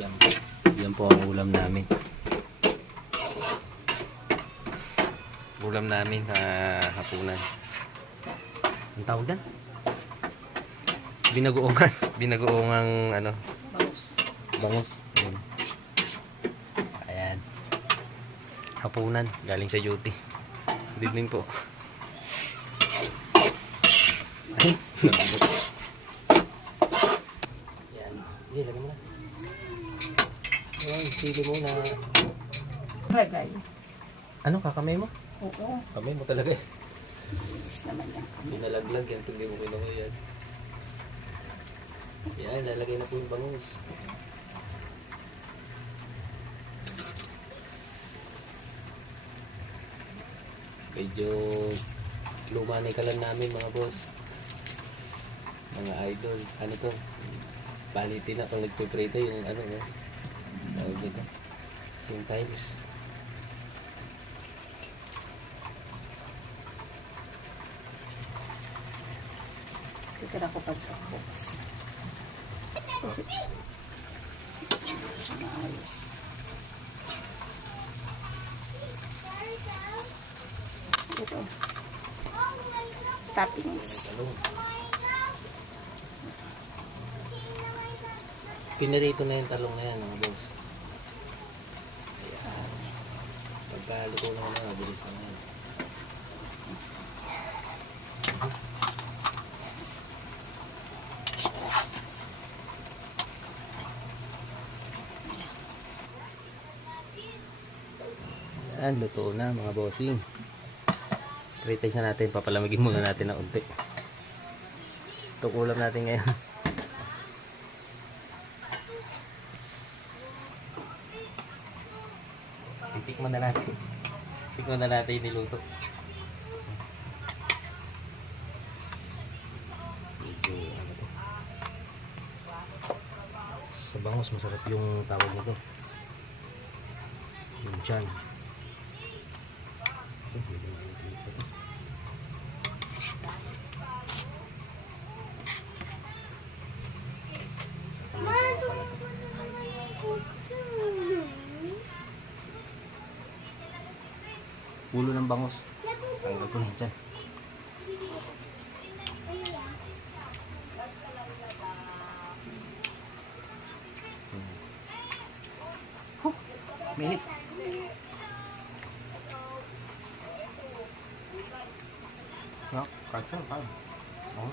Yan, yan po ang ulam namin. Ulam namin na hapunan. Ang tawag yan? Binagoongan. Binagoongang ano? Bangus. Bangus. Ayan. Ayan. Hapunan. Galing sa duty. Good evening po. Ay, nabot. Yan. Hindi, lagyan mo na. Ayan, sili mo na. Lagay. Ano, kakamay mo? Oo. Kamay mo talaga eh. Is naman yan kami. Pinalaglag yan pag di mo kinuha yan. Yan, lalagay na po yung bangus. Medyo luma na ikalan namin mga boss. Mga idol. Ano to? Baliti na pag nagpiprito yung ano eh. Tawag dito. Yung tiles. Titira ko pa sa box. Kasi maayos. Ito. Toppings. Ano? Pinarito na yung talong na yan mga boss. Ayan. Pagkaluto na na, mabilis na yan. Yan, luto na mga bossing. Try na natin, papalamigin muna natin ng unti. Itong ulam natin ngayon. Titikman na natin. Tikman na natin yung niluto. Medyo ano to. Sa bangus masarap yung tawag nito. Yung tiyan. Ulo ng bangus. Tanggal ko na dyan. Minit. No, kacang kan. Oh.